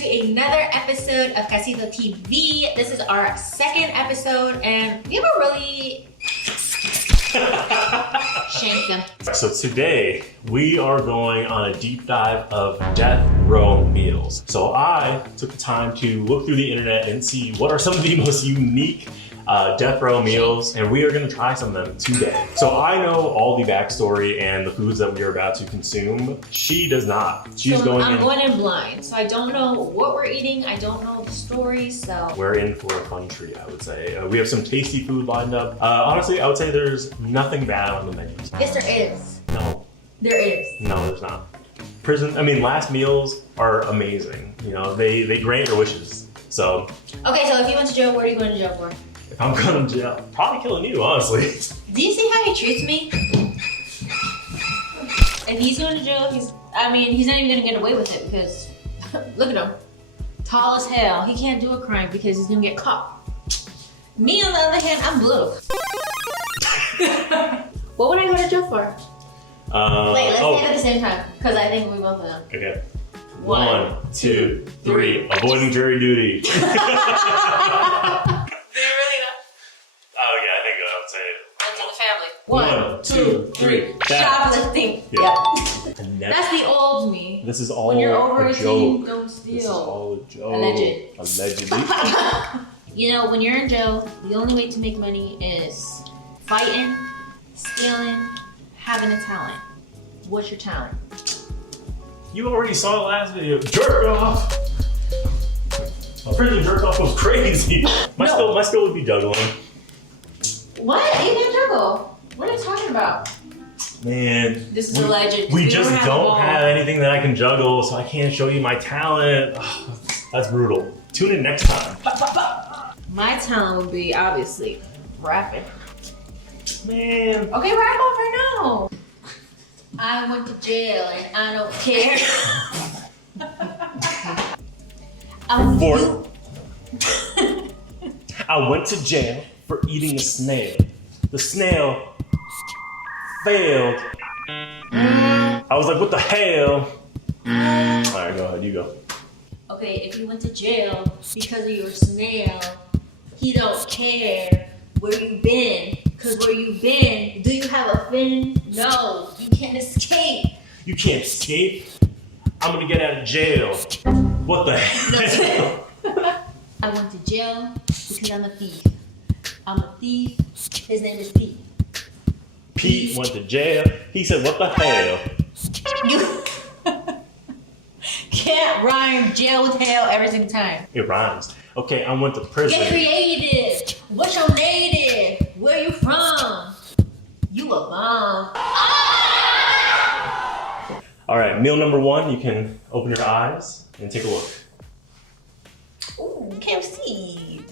to another episode of KassitoTV. This is our second episode, and we haven't really shanked them. So today, we are going on a deep dive of death row meals. So I took the time to look through the internet and see what are some of the most unique death row meals, and we are going to try some of them today. So I know all the backstory and the foods that we are about to consume. She does not. She's I'm going in blind, so I don't know what we're eating. I don't know the story, so we're in for a fun treat, I would say. We have some tasty food lined up. Honestly, I would say there's nothing bad on the menu. Yes, there is. No. There is. No, there's not. Last meals are amazing. You know, they grant your wishes. So. Okay, so if you went to jail, what are you going to jail for? If I'm going to jail, probably killing you, honestly. Do you see how he treats me? If he's going to jail, he's not even going to get away with it because, look at him. Tall as hell. He can't do a crime because he's going to get caught. Me, on the other hand, I'm blue. What would I go to jail for? Wait, let's say it at the same time because I think we both of them. Okay. 1, 2, 3. Avoiding jury duty. One, two, three. Shoplifting. Yeah. That's the old me. This is all when you're over a 18, joke. don't steal. This is all a joke. Allegedly. You know, when you're in jail, the only way to make money is fighting, stealing, having a talent. What's your talent? You already saw the last video. Jerk off. My prison jerk off was crazy. My skill would be juggling. What? You can't juggle. What are you talking about? Man. This is alleged. We just don't have anything that I can juggle, so I can't show you my talent. Ugh, that's brutal. Tune in next time. My talent would be, obviously, rapping. Man. Okay, rap off right now. I went to jail and I don't care. I went to jail for eating a snail. The snail failed. I was like, what the hell? Alright, go ahead, you go. Okay, if you went to jail because of your snail, he don't care where you been. Cause where you been, do you have a fin? No, you can't escape. You can't escape? I'm gonna get out of jail. What the hell? I went to jail because I'm a thief. I'm a thief. His name is Pete. Pete went to jail. He said, what the hell? You can't rhyme jail with hell every single time. It rhymes. Okay, I went to prison. Get creative. What's your native? Where you from? You a bomb. All right, meal number 1. You can open your eyes and take a look. Ooh, KFC.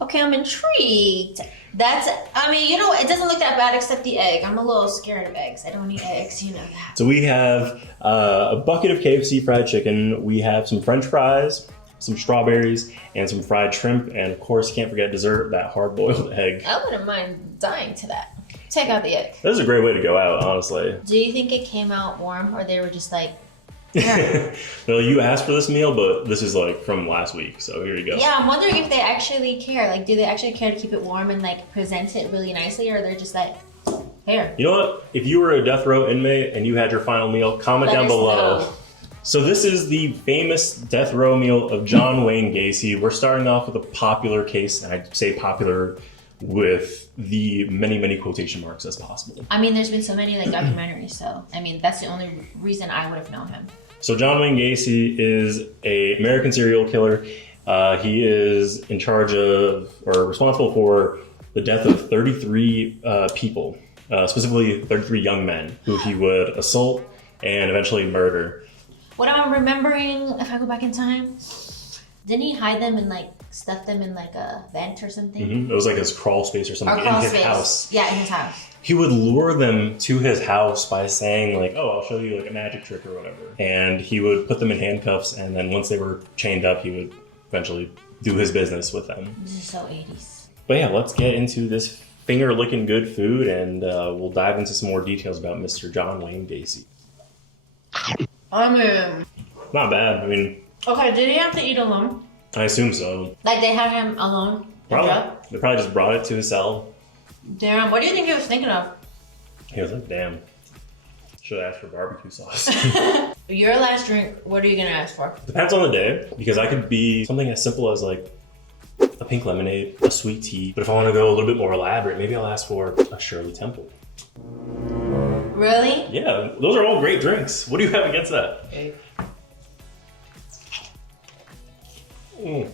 Okay, I'm intrigued. It doesn't look that bad except the egg. I'm a little scared of eggs. I don't eat eggs, you know that. So we have a bucket of KFC fried chicken. We have some French fries, some strawberries, and some fried shrimp. And of course, can't forget dessert, that hard-boiled egg. I wouldn't mind dying to that. Take out the egg. This is a great way to go out, honestly. Do you think it came out warm or they were just like, Well, you asked for this meal, but this is like from last week, so here you go. Yeah, I'm wondering if they actually care. Like, do they actually care to keep it warm and like present it really nicely, or they're just like, here. You know what? If you were a death row inmate and you had your final meal, comment down below. Know. So this is the famous death row meal of John Wayne Gacy. We're starting off with a popular case, and I say popular with the many, many quotation marks as possible. There's been so many like documentaries, so that's the only reason I would have known him. So John Wayne Gacy is an American serial killer. He is in charge of, or responsible for, the death of 33 people, specifically 33 young men who he would assault and eventually murder. What I'm remembering, if I go back in time, didn't he hide them and like stuff them in like a vent or something? Mm-hmm. It was like his crawl space or something in his house. Yeah, in his house. He would lure them to his house by saying like, oh, I'll show you like a magic trick or whatever. And he would put them in handcuffs, and then once they were chained up, he would eventually do his business with them. This is so 80s. But yeah, let's get into this finger-licking good food, and we'll dive into some more details about Mr. John Wayne Gacy. Not Not bad. Okay, did he have to eat alone? I assume so. Like they had him alone? Probably. They probably just brought it to his cell. Damn, what do you think he was thinking of? He was like, damn. Should have asked for barbecue sauce. Your last drink, what are you gonna ask for? Depends on the day, because I could be something as simple as like a pink lemonade, a sweet tea. But if I want to go a little bit more elaborate, maybe I'll ask for a Shirley Temple. Really? Yeah, those are all great drinks. What do you have against that? Okay. Mm.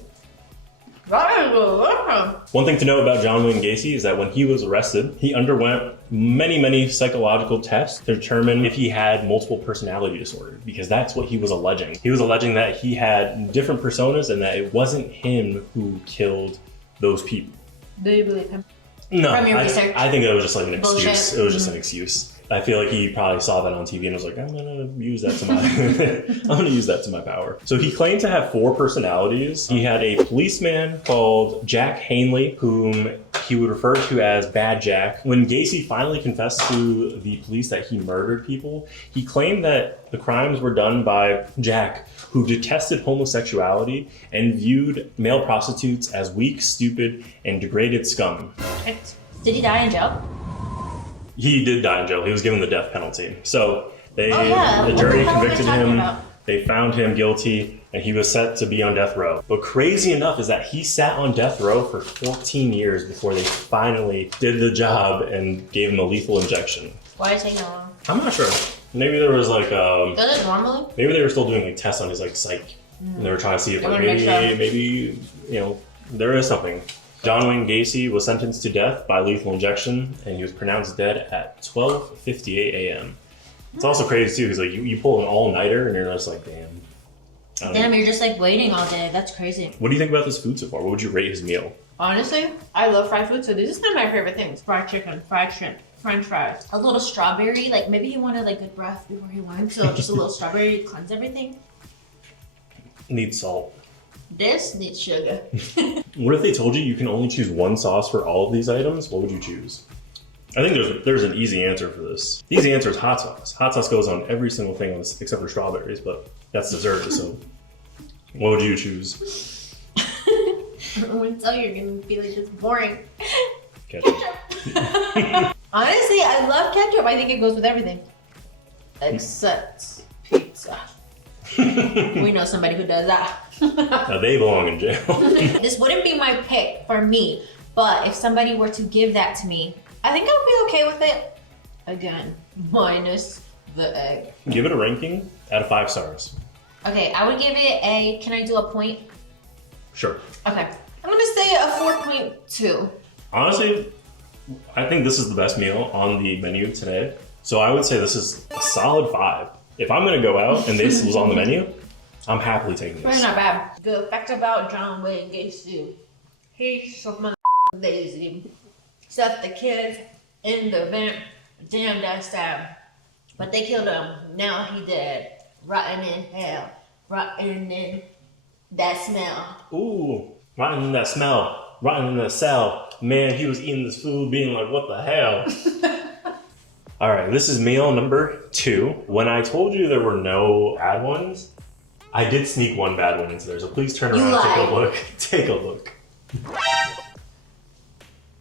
That is delicious. One thing to know about John Wayne Gacy is that when he was arrested, he underwent many psychological tests to determine if he had multiple personality disorder, because that's what he was alleging. He was alleging that he had different personas and that it wasn't him who killed those people. Do you believe him? No, From your research? I think that was just like an Bullshit. excuse. It was just an excuse. I feel like he probably saw that on TV and was like, I'm gonna use that to my I'm gonna use that to my power. So he claimed to have 4 personalities. He had a policeman called Jack Hanley, whom he would refer to as Bad Jack. When Gacy finally confessed to the police that he murdered people, he claimed that the crimes were done by Jack, who detested homosexuality and viewed male prostitutes as weak, stupid, and degraded scum. Did he die in jail? He did die in jail. He was given the death penalty. So the What jury the hell are we convicted talking him. about? They found him guilty, and he was set to be on death row. But crazy enough is that he sat on death row for 14 years before they finally did the job and gave him a lethal injection. Why is it taking so long? I'm not sure. Maybe there was like Does it normally? maybe they were still doing like tests on his like psyche, and they were trying to see if They like, wanna make maybe there is something. John Wayne Gacy was sentenced to death by lethal injection, and he was pronounced dead at 12:58 a.m. It's also crazy too, because like you pull an all-nighter, and you're just like, damn. Damn, you're just like waiting all day. That's crazy. What do you think about this food so far? What would you rate his meal? Honestly, I love fried food, so this is one of my favorite things. Fried chicken, fried shrimp, french fries. A little strawberry, like maybe he wanted like good breath before he went, so just a little strawberry to cleanse everything. Needs salt. This needs sugar. What if they told you can only choose one sauce for all of these items? What would you choose? I think there's an easy answer for this. The easy answer is hot sauce. Hot sauce goes on every single thing except for strawberries, but that's dessert, so what would you choose? I'm gonna tell you, you're gonna be like, it's boring. Ketchup. Honestly, I love ketchup. I think it goes with everything. Except pizza. We know somebody who does that. Now they belong in jail. This wouldn't be my pick for me, but if somebody were to give that to me, I think I would be okay with it. Again, minus the egg. Give it a ranking out of 5 stars. Okay, I would give it can I do a point? Sure. Okay, I'm gonna say a 4.2. Honestly, I think this is the best meal on the menu today. So I would say this is a solid 5. If I'm gonna go out and this was on the menu, I'm happily taking this. Very not bad. The fact about John Wayne Gacy, he's so lazy. Set the kids in the vent. Damn, that's sad. But they killed him. Now he dead. Rotten in hell. Rotten in that smell. Ooh, rotten in that smell, rotten in that cell. Man, he was eating this food being like, what the hell? All right, this is meal number 2. When I told you there were no bad ones, I did sneak one bad one into there. So please turn around and take a look. Take a look.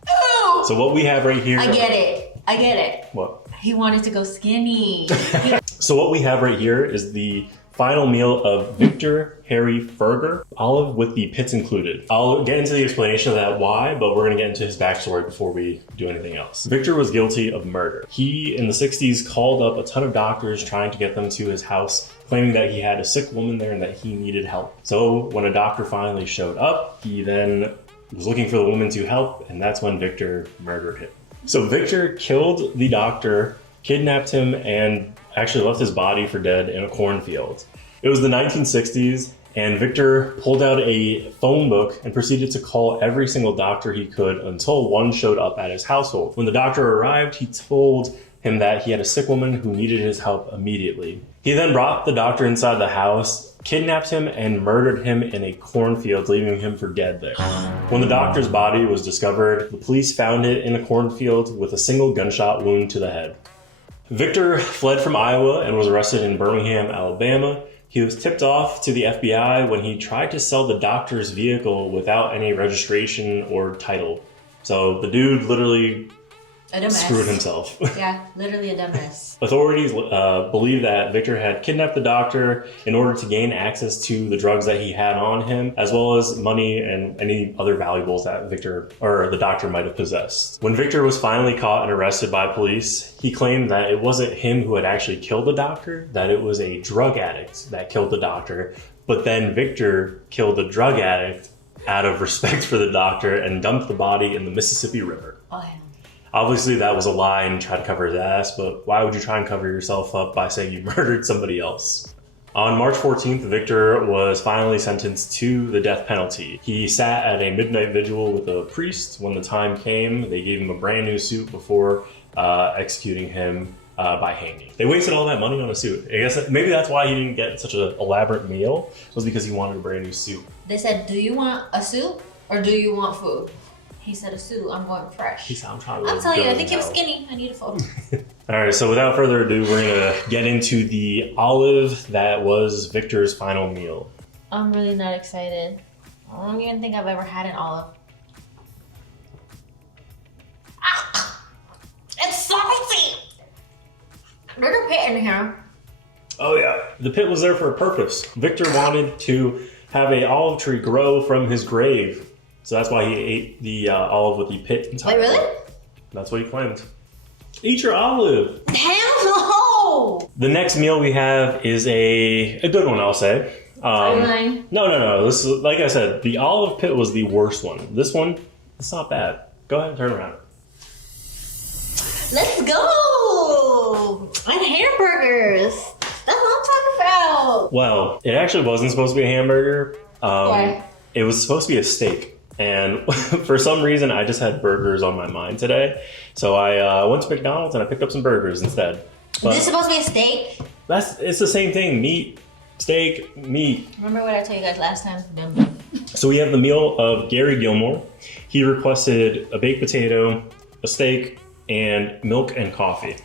Ooh! So what we have right here. I get it. What? He wanted to go skinny. So what we have right here is the final meal of Victor Harry Feguer, olive with the pits included. I'll get into the explanation of that why, but we're gonna get into his backstory before we do anything else. Victor was guilty of murder. He, in the 60s, called up a ton of doctors trying to get them to his house, claiming that he had a sick woman there and that he needed help. So when a doctor finally showed up, he then was looking for the woman to help, and that's when Victor murdered him. So Victor killed the doctor, kidnapped him, and actually left his body for dead in a cornfield. It was the 1960s, and Victor pulled out a phone book and proceeded to call every single doctor he could until one showed up at his household. When the doctor arrived, he told him that he had a sick woman who needed his help immediately. He then brought the doctor inside the house, kidnapped him, and murdered him in a cornfield, leaving him for dead there. When the doctor's body was discovered, the police found it in a cornfield with a single gunshot wound to the head. Victor fled from Iowa and was arrested in Birmingham, Alabama. He was tipped off to the FBI when he tried to sell the doctor's vehicle without any registration or title. So the dude literally screwed himself. Yeah, literally a dumbass. Authorities believe that Victor had kidnapped the doctor in order to gain access to the drugs that he had on him, as well as money and any other valuables that Victor or the doctor might have possessed. When Victor was finally caught and arrested by police, he claimed that it wasn't him who had actually killed the doctor, that it was a drug addict that killed the doctor. But then Victor killed the drug addict out of respect for the doctor and dumped the body in the Mississippi River. Oh, yeah. Obviously, that was a lie and tried to cover his ass, but why would you try and cover yourself up by saying you murdered somebody else? On March 14th, Victor was finally sentenced to the death penalty. He sat at a midnight vigil with a priest. When the time came, they gave him a brand new suit before executing him by hanging. They wasted all that money on a suit. I guess maybe that's why he didn't get such an elaborate meal, was because he wanted a brand new suit. They said, do you want a suit or do you want food? He said a suit. I'm going fresh. He said, I'm telling you, I think he was skinny. I need a photo. All right, so without further ado, we're gonna get into the olive that was Victor's final meal. I'm really not excited. I don't even think I've ever had an olive. Ah, it's salty. There's a pit in here. Oh yeah, the pit was there for a purpose. Victor wanted to have an olive tree grow from his grave. So that's why he ate the olive with the pit inside. Wait, really? That's what he claimed. Eat your olive. Hell no! The next meal we have is a good one, I'll say. No. This is, like I said, the olive pit was the worst one. This one, it's not bad. Go ahead and turn around. Let's go! And hamburgers. That's what I'm talking about. Well, it actually wasn't supposed to be a hamburger. Why? It was supposed to be a steak. And for some reason, I just had burgers on my mind today. So I went to McDonald's and I picked up some burgers instead. But this is supposed to be a steak? It's the same thing. Meat, steak, meat. Remember what I told you guys last time? So we have the meal of Gary Gilmore. He requested a baked potato, a steak, and milk and coffee.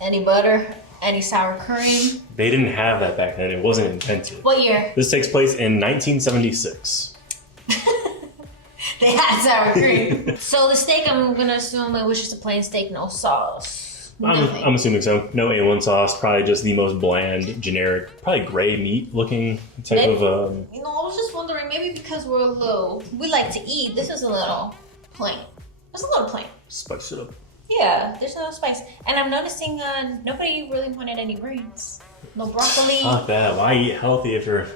Any butter? Any sour cream? They didn't have that back then. It wasn't invented. What year? This takes place in 1976. They had sour cream. So the steak, I'm going to assume it was just a plain steak, no sauce. I'm assuming so. No A1 sauce, probably just the most bland, generic, probably gray meat looking type of... You know, I was just wondering, maybe because we like to eat, this is a little plain. It's a little plain. Spice it up. Yeah, there's no spice. And I'm noticing nobody really wanted any greens. No broccoli. Fuck that. Why eat healthy if you're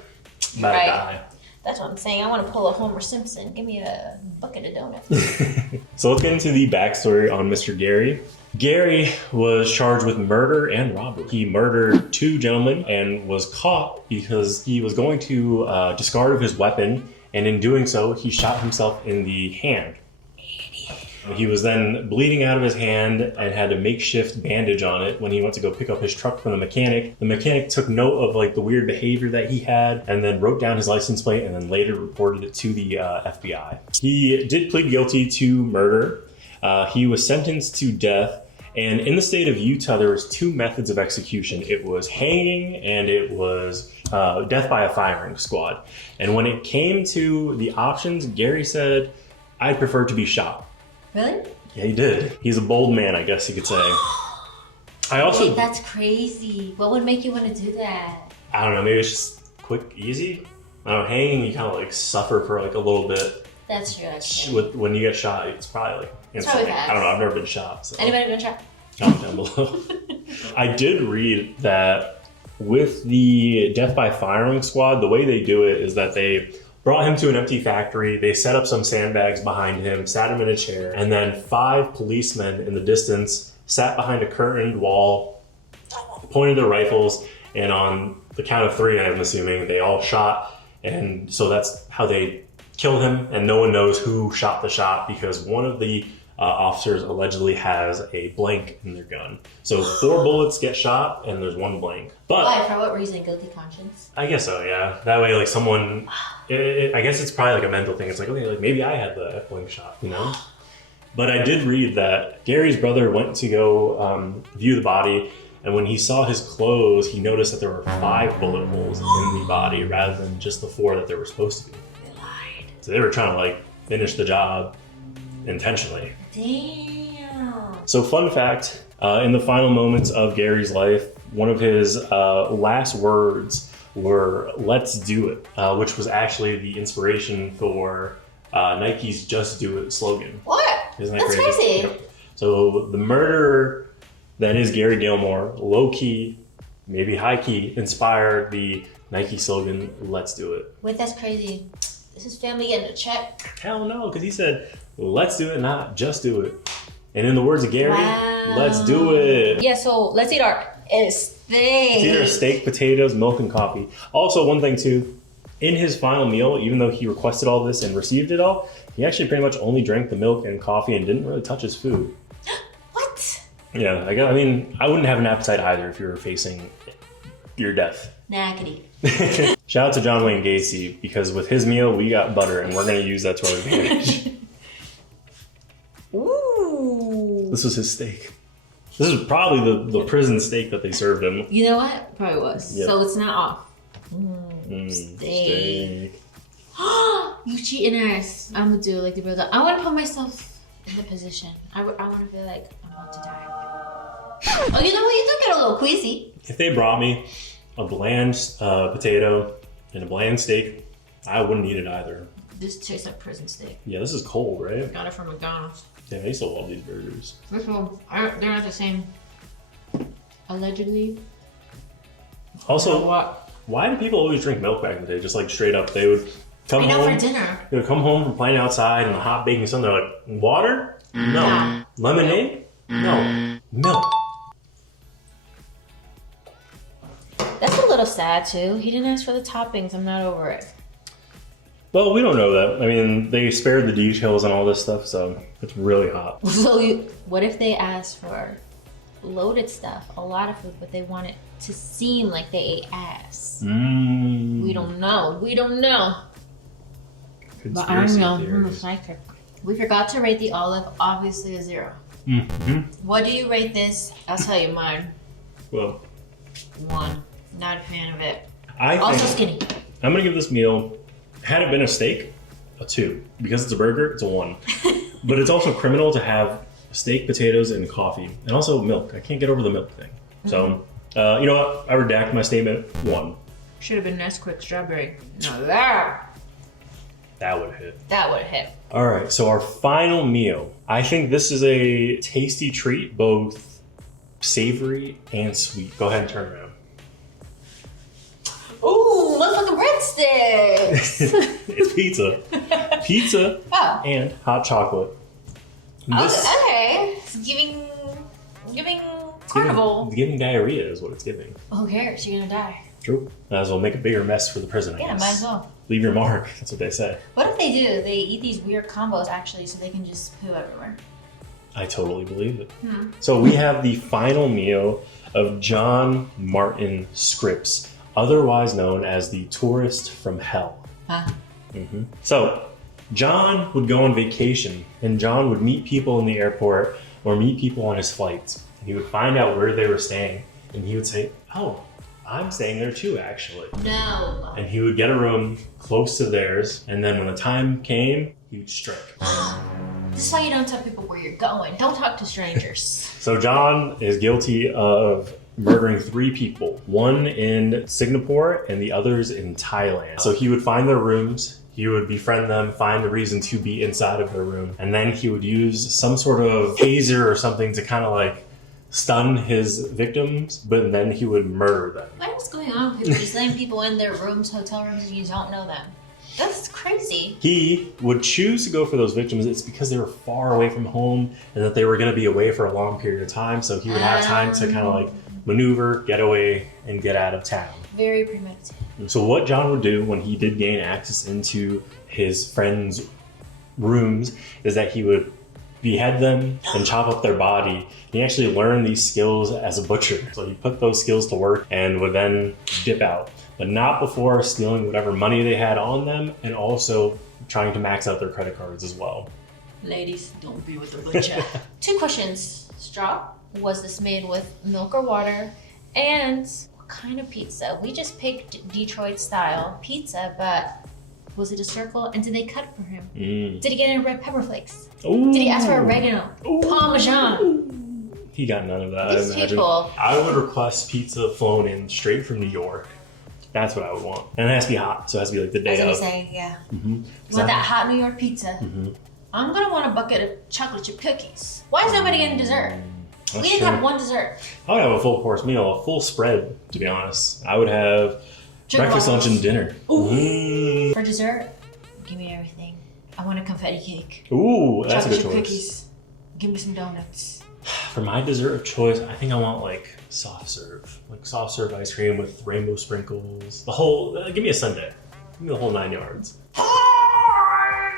about to die? That's what I'm saying. I want to pull a Homer Simpson. Give me a bucket of donuts. So let's get into the backstory on Mr. Gary. Gary was charged with murder and robbery. He murdered two gentlemen and was caught because he was going to discard of his weapon, and in doing so, he shot himself in the hand. He was then bleeding out of his hand and had a makeshift bandage on it when he went to go pick up his truck from the mechanic. The mechanic took note of like the weird behavior that he had and then wrote down his license plate and then later reported it to the FBI. He did plead guilty to murder. He was sentenced to death. And in the state of Utah, there was two methods of execution. It was hanging and it was death by a firing squad. And when it came to the options, Gary said, I'd prefer to be shot. Really? Yeah, he did. He's a bold man, I guess you could say. Wait, that's crazy. What would make you want to do that? I don't know, maybe it's just quick, easy. I don't know, hanging, you kind of like suffer for like a little bit. That's true. When you get shot, it's probably like instant. I don't know, I've never been shot. So. Anybody been shot? Comment down below. I did read that with the death by firing squad, the way they do it is that they brought him to an empty factory. They set up some sandbags behind him, sat him in a chair, and then 5 policemen in the distance sat behind a curtained wall, pointed their rifles, and on the count of 3, I'm assuming, they all shot. And so that's how they killed him, and no one knows who shot the shot because one of the officers allegedly has a blank in their gun. So 4 bullets get shot and there's 1 blank. But why? For what reason? Guilty conscience? I guess so, yeah. That way, like someone, I guess it's probably like a mental thing. It's like, okay, like maybe I had the blank shot, you know? But I did read that Gary's brother went to go view the body And when he saw his clothes, he noticed that there were 5 bullet holes in the body rather than just the 4 that there were supposed to be. They lied. So they were trying to like finish the job intentionally. Damn. So fun fact, in the final moments of Gary's life, one of his last words were "Let's do it," which was actually the inspiration for Nike's "Just Do It" slogan. What? Isn't that That's crazy? crazy. Yep. So the murderer that is Gary Gilmore, low-key, maybe high-key, inspired the Nike slogan, "Let's do it." Wait, that's crazy. This is family getting a check. Hell no, because he said, "Let's do it, not just do it." And in the words of Gary, let's do it. Yeah, so let's eat our steak. It's either steak, potatoes, milk, and coffee. Also, one thing too, in his final meal, even though he requested all this and received it all, he actually pretty much only drank the milk and coffee and didn't really touch his food. What? Yeah, I mean, I wouldn't have an appetite either if you were facing your death. Naggity. Shout out to John Wayne Gacy, because with his meal, we got butter, and we're going to use that to our advantage. Ooh. This was his steak. This is probably the prison steak that they served him. You know what? Probably was. Yep. So it's not off. Steak. You cheating ass. I'm gonna do it like the brother. I want to put myself in the position. I want to feel like I'm about to die. Oh, you know what? You do get a little queasy. If they brought me a bland potato and a bland steak, I wouldn't eat it either. This tastes like prison steak. Yeah, this is cold, right? Got it from McDonald's. Yeah, they still love these burgers. This one, they're not the same. Allegedly. Also, What? why do people always drink milk back in the day? Just like straight up, they would come I know home. for dinner. They would come home from playing outside in the hot baking sun. They're like, water? No. Lemonade? No. Milk. That's a little sad too. He didn't ask for the toppings. I'm not over it. Well, we don't know that. I mean, they spared the details and all this stuff, so it's really hot. So what if they asked for loaded stuff, a lot of food, but they want it to seem like they ate ass? We don't know. We don't know. But I know. I'm a psychic. We forgot to rate the olive, obviously a 0. What do you rate this? I'll tell you mine. Well, 1. Not a fan of it. also skinny. I'm gonna give this meal, had it been a steak, a 2. Because it's a burger, it's a 1. But it's also criminal to have steak, potatoes, and coffee, and also milk. I can't get over the milk thing. So, you know what? I redact my statement. 1. Should have been Nesquik strawberry. No, that That would hit. would hit. All right, so our final meal. I think this is a tasty treat, both savory and sweet. Go ahead and turn around. Ooh, motherfucking breadsticks. It's pizza. Pizza and hot chocolate. Okay. It's giving carnival. Giving diarrhea is what it's giving. Who cares? You're gonna die. True. Might as well make a bigger mess for the prison, I Yeah, guess. might as well. Leave your mark. That's what they say. What if they do? They eat these weird combos actually, so they can just poo everywhere. I totally believe it. So we have the final meal of John Martin Scripps, otherwise known as the tourist from hell. So John would go on vacation, and John would meet people in the airport or meet people on his flights. And he would find out where they were staying, and he would say, "Oh, I'm staying there too, actually." No. And he would get a room close to theirs, and then when the time came, he would strike. This is why you don't tell people where you're going. Don't talk to strangers. So John is guilty of murdering 3 people, one in Singapore and the others in Thailand. So he would find their rooms, he would befriend them, find the reason to be inside of their room, and then he would use some sort of taser or something to kind of like stun his victims, but then he would murder them. What is going on with people just letting people in their rooms, hotel rooms, and you don't know them? That's crazy. He would choose to go for those victims. It's because they were far away from home and that they were going to be away for a long period of time. So he would have time to kind of like maneuver, get away, and get out of town. Very premeditated. So what John would do when he did gain access into his friends' rooms is that he would behead them and chop up their body. He actually learned these skills as a butcher. So he put those skills to work and would then dip out, but not before stealing whatever money they had on them and also trying to max out their credit cards as well. Ladies, don't be with the butcher. 2 questions. Straw was this made with milk or water? And what kind of pizza? We just picked Detroit style pizza, but was it a circle? And did they cut for him? Did he get any red pepper flakes? Ooh. Did he ask for oregano? Ooh. Parmesan? He got none of that, These I imagine. people. I would request pizza flown in straight from New York. That's what I would want. And it has to be hot, so it has to be like the day That's what of. I'm saying, yeah. Mm-hmm. You want that hot New York pizza? I'm gonna want a bucket of chocolate chip cookies. Why is nobody getting dessert? We didn't have one dessert. I would have a full course meal, a full spread, to be honest. I would have breakfast, lunch, and dinner. Ooh. For dessert, give me everything. I want a confetti cake. Ooh, that's chocolate a good chip choice. Cookies. Give me some donuts. For my dessert of choice, I think I want like soft serve. Like soft serve ice cream with rainbow sprinkles. The whole, give me a sundae. Give me the whole 9 yards.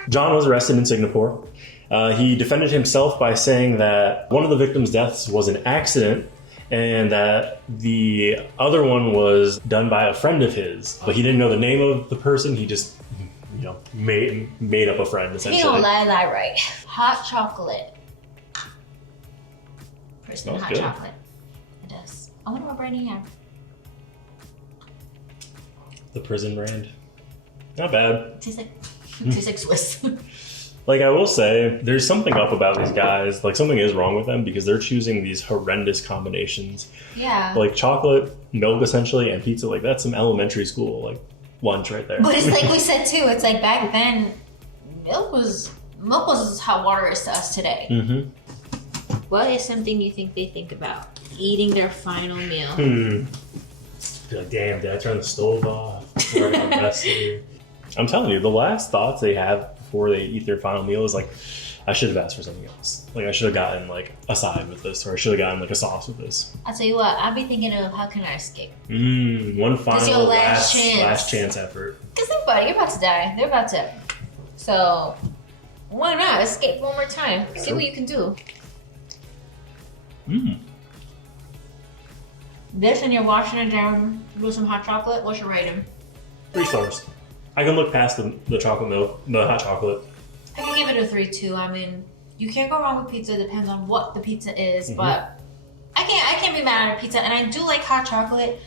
John was arrested in Singapore. He defended himself by saying that one of the victims' deaths was an accident and that the other one was done by a friend of his. But he didn't know the name of the person. He just, made up a friend, essentially. You don't lie right. Hot chocolate. Crispin hot good. chocolate. It does. I wonder what brand you have. The prison brand. Not bad. Tastes like Swiss. Like, I will say, there's something up about these guys. Like, something is wrong with them because they're choosing these horrendous combinations. Yeah. Like, chocolate, milk, essentially, and pizza. Like, that's some elementary school, like, lunch right there. But it's like we said, too. It's like back then, milk was how water is to us today. Mm-hmm. What is something you think they think about eating their final meal? Be like, damn, did I turn the stove off? I'm telling you, the last thoughts they have before they eat their final meal is like, I should have asked for something else. Like, I should have gotten like a side with this, or I should have gotten like a sauce with this. I'll tell you what, I'll be thinking of how can I escape? One final your last chance. last chance effort. Because think about it, you're about to die. They're about to. So, why not escape one more time? See what you can do. This and you're washing it down with some hot chocolate, what's your rating? 3 stars. I can look past the chocolate milk, the hot chocolate. I can give it a 3 too. I mean, you can't go wrong with pizza. It depends on what the pizza is, but I can't be mad at a pizza. And I do like hot chocolate,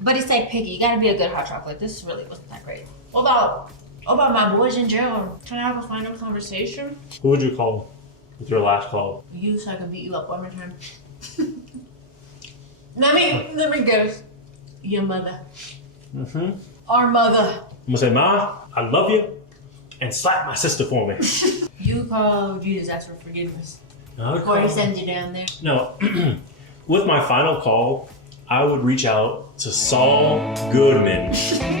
but it's like picky. You gotta be a good hot chocolate. This really wasn't that great. What about my boys in jail? Can I have a final conversation? Who would you call with your last call? You, so I can beat you up one more time. Let me guess. Your mother. Our mother. I'm gonna say, Ma, I love you, and slap my sister for me. You call Jesus, ask for forgiveness. Okay. Before he sends you down there. No, with my final call, I would reach out to Saul Goodman,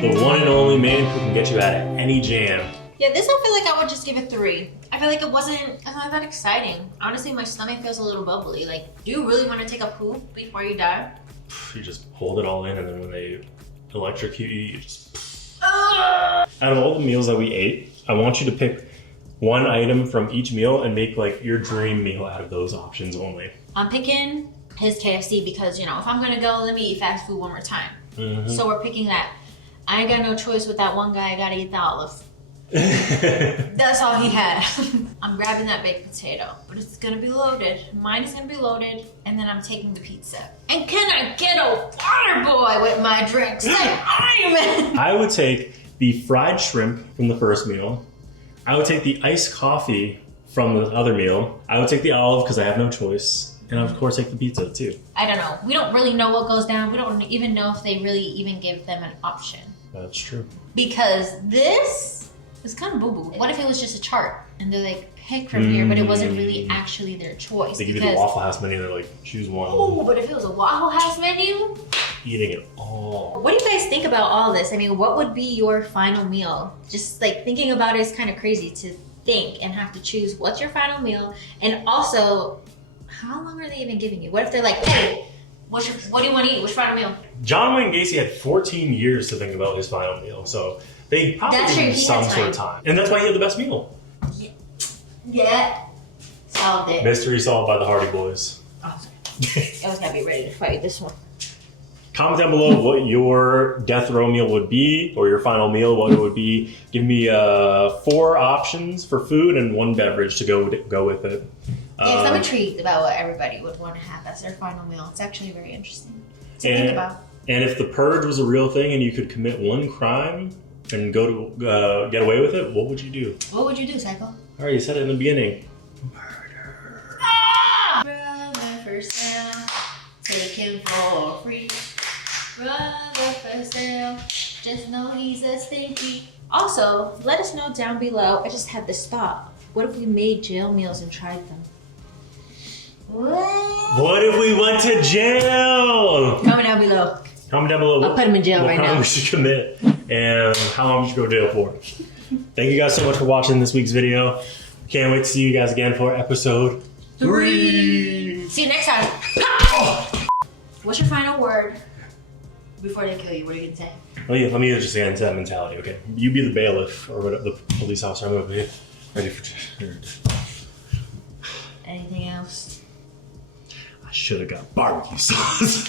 the one and only man who can get you out of any jam. Yeah, this I feel like I would just give it 3. I feel like it's not that exciting. Honestly, my stomach feels a little bubbly. Like, do you really want to take a poop before you die? You just hold it all in, and then when they electrocute you, you just... Out of all the meals that we ate, I want you to pick one item from each meal and make like your dream meal out of those options only. I'm picking his KFC because, if I'm going to go, let me eat fast food one more time. So we're picking that. I ain't got no choice with that one guy. I got to eat the olive. That's all he had. I'm grabbing that baked potato, but it's gonna be loaded. Mine is gonna be loaded, and then I'm taking the pizza. And can I get a water boy with my drinks? I would take the fried shrimp from the first meal. I would take the iced coffee from the other meal. I would take the olive because I have no choice. And of course take the pizza too. I don't know. We don't really know what goes down. We don't even know if they really even give them an option. That's true. Because this... it's kind of boo-boo. What if it was just a chart and they're like, pick from here, but it wasn't really actually their choice? They give you the Waffle House menu, they're like, choose one. Oh, but if it was a Waffle House menu? Eating it all. What do you guys think about all this? I mean, what would be your final meal? Just like thinking about it is kind of crazy to think and have to choose what's your final meal. And also, how long are they even giving you? What if they're like, hey, what do you want to eat? Which final meal? John Wayne Gacy had 14 years to think about his final meal, so they probably gave him some sort of time. And that's why he had the best meal. Yeah. Solved it. Mystery solved by the Hardy Boys. Oh, sorry. I was gonna be ready to fight this one. Comment down below what your death row meal would be, or your final meal, what it would be. Give me 4 options for food and 1 beverage to go with it. Yeah, 'cause I'm intrigued about what everybody would want to have as their final meal. It's actually very interesting to think about. And if the purge was a real thing and you could commit one crime and go to get away with it, what would you do? What would you do, Psycho? All right, you said it in the beginning. Ah! Brother for sale, take him for free. Brother for sale, just know he's a stinky. Also, let us know down below. I just had this thought. What if we made jail meals and tried them? What if we went to jail? Comment down below. Comment down below. I'll put him in jail right now. What crime we should commit and how long we should go to jail for. Thank you guys so much for watching this week's video. Can't wait to see you guys again for episode 3. See you next time. What's your final word before they kill you? What are you gonna say? Let me just get into that mentality, okay? You be the bailiff or whatever, the police officer. I'm gonna be ready for. Anything else? I should have got barbecue sauce.